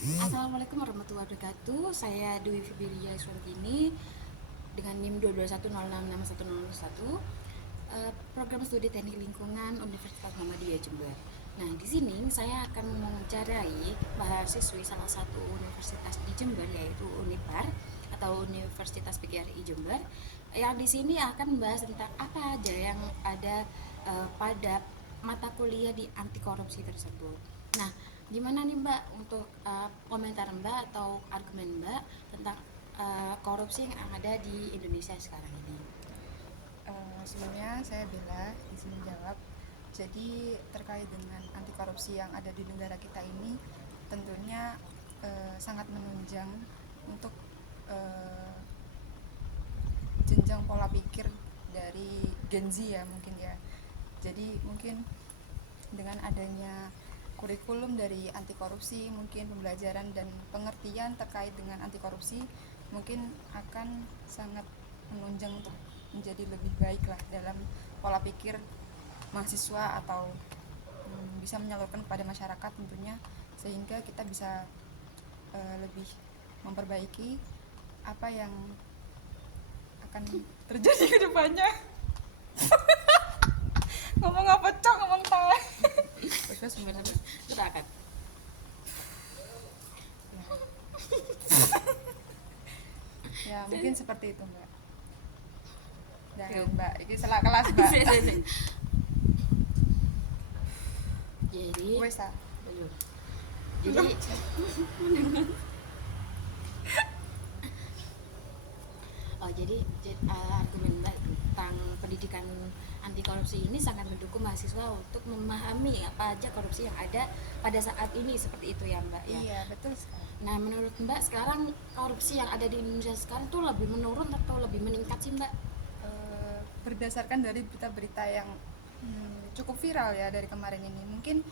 Assalamualaikum warahmatullahi wabarakatuh. Saya Dwi Fibiria Iswantini dengan NIM 221066101, program studi Teknik Lingkungan Universitas Muhammadiyah Jember. Nah, di sini saya akan mewawancarai mahasiswi salah satu universitas di Jember, yaitu Unipar atau Universitas PGRI Jember, yang di sini akan membahas tentang apa aja yang ada pada mata kuliah di anti korupsi tersebut. Nah, gimana nih Mbak untuk komentar Mbak atau argumen Mbak tentang korupsi yang ada di Indonesia sekarang ini? Sebelumnya saya Bella izin menjawab. Jadi terkait dengan anti korupsi yang ada di negara kita ini tentunya sangat menunjang untuk uh, jenjang pola pikir dari Gen Z ya mungkin ya. Jadi mungkin dengan adanya kurikulum dari anti korupsi, mungkin pembelajaran dan pengertian terkait dengan anti korupsi mungkin akan sangat menunjang untuk menjadi lebih baik lah dalam pola pikir mahasiswa atau bisa menyalurkan kepada masyarakat tentunya, sehingga kita bisa lebih memperbaiki apa yang akan terjadi ke depannya. Ngomong apa cok, ngomong tangan. Terus sebenarnya kita akan Ya mungkin seperti itu mbak. Dan mbak ini salah kelas mbak. jadi Wes ah. belum. Jadi argumen Mbak tentang pendidikan anti korupsi ini sangat mendukung mahasiswa untuk memahami apa aja korupsi yang ada pada saat ini, seperti itu ya Mbak ya. Iya betul sekali. Nah, menurut Mbak sekarang korupsi yang ada di Indonesia sekarang tuh lebih menurun atau lebih meningkat sih Mbak? Berdasarkan dari berita-berita yang cukup viral ya dari kemarin ini, mungkin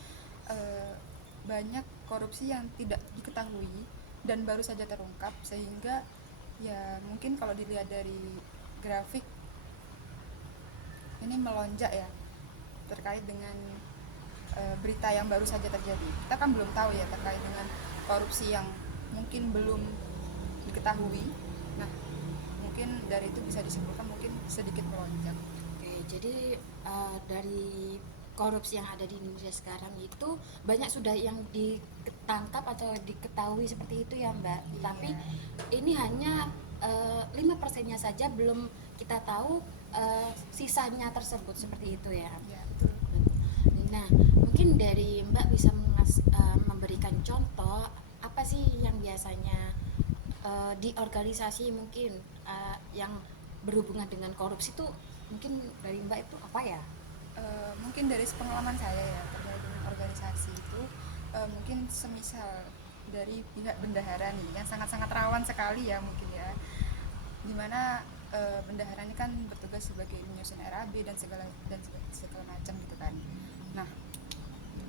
banyak korupsi yang tidak diketahui dan baru saja terungkap, sehingga ya mungkin kalau dilihat dari grafik ini melonjak ya terkait dengan berita yang baru saja terjadi. Kita kan belum tahu ya terkait dengan korupsi yang mungkin belum diketahui. Nah, mungkin dari itu bisa disimpulkan mungkin sedikit melonjak. Oke, jadi dari korupsi yang ada di Indonesia sekarang itu banyak sudah yang ditangkap atau diketahui seperti itu ya Mbak. Iya. Tapi ini hanya 5%-nya saja belum kita tahu sisanya tersebut, seperti itu ya. Iya, betul. Nah, mungkin dari Mbak bisa memberikan contoh apa sih yang biasanya di organisasi mungkin yang berhubungan dengan korupsi itu, mungkin dari Mbak itu apa ya? Mungkin dari pengalaman saya ya terkait dengan organisasi itu, mungkin semisal dari pihak bendahara nih yang sangat-sangat rawan sekali ya mungkin ya, dimana bendahara ini kan bertugas sebagai menyusun RAB dan segala macam gitu kan. Nah,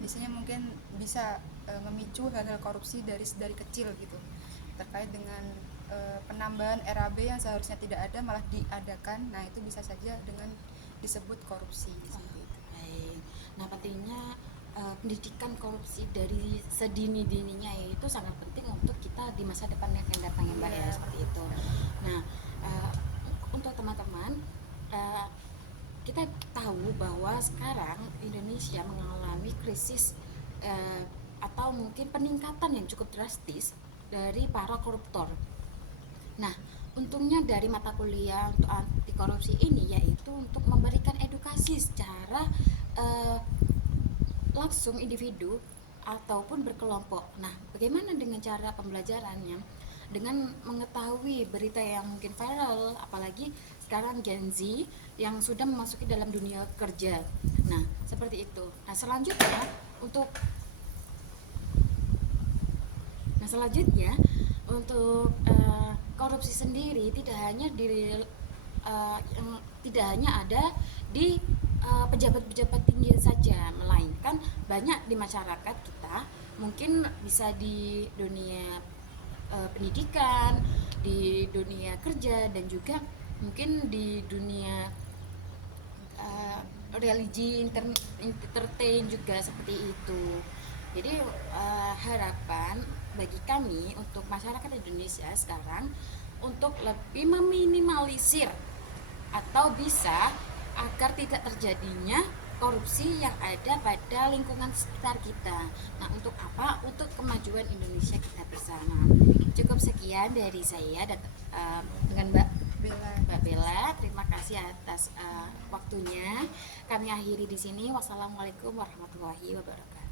biasanya mungkin bisa memicu hal-hal korupsi dari kecil gitu, terkait dengan penambahan RAB yang seharusnya tidak ada malah diadakan. Nah, itu bisa saja dengan disebut korupsi seperti itu. Baik. Nah, pentingnya pendidikan korupsi dari sedini-dininya itu sangat penting untuk kita di masa depan yang akan datang ya Mbak ya, seperti itu. Nah, uh, untuk teman-teman, uh, kita tahu bahwa sekarang Indonesia mengalami krisis atau mungkin peningkatan yang cukup drastis dari para koruptor. Nah, untungnya dari mata kuliah untuk anti korupsi ini yaitu untuk memberikan edukasi secara langsung individu ataupun berkelompok. Nah, bagaimana dengan cara pembelajarannya? Dengan mengetahui berita yang mungkin viral, apalagi sekarang Gen Z yang sudah memasuki dalam dunia kerja. Nah, seperti itu. Untuk selanjutnya untuk korupsi sendiri tidak hanya ada di pejabat-pejabat tinggi saja, melainkan banyak di masyarakat kita, mungkin bisa di dunia pendidikan, di dunia kerja, dan juga mungkin di dunia religi, entertain juga seperti itu. Jadi harapan bagi kami untuk masyarakat Indonesia sekarang untuk lebih meminimalisir atau bisa agar tidak terjadinya korupsi yang ada pada lingkungan sekitar kita. Nah, untuk apa? Untuk kemajuan Indonesia kita bersama. Cukup sekian dari saya dan dengan Mbak Bella. Terima kasih atas waktunya. Kami akhiri di sini. Wassalamualaikum warahmatullahi wabarakatuh.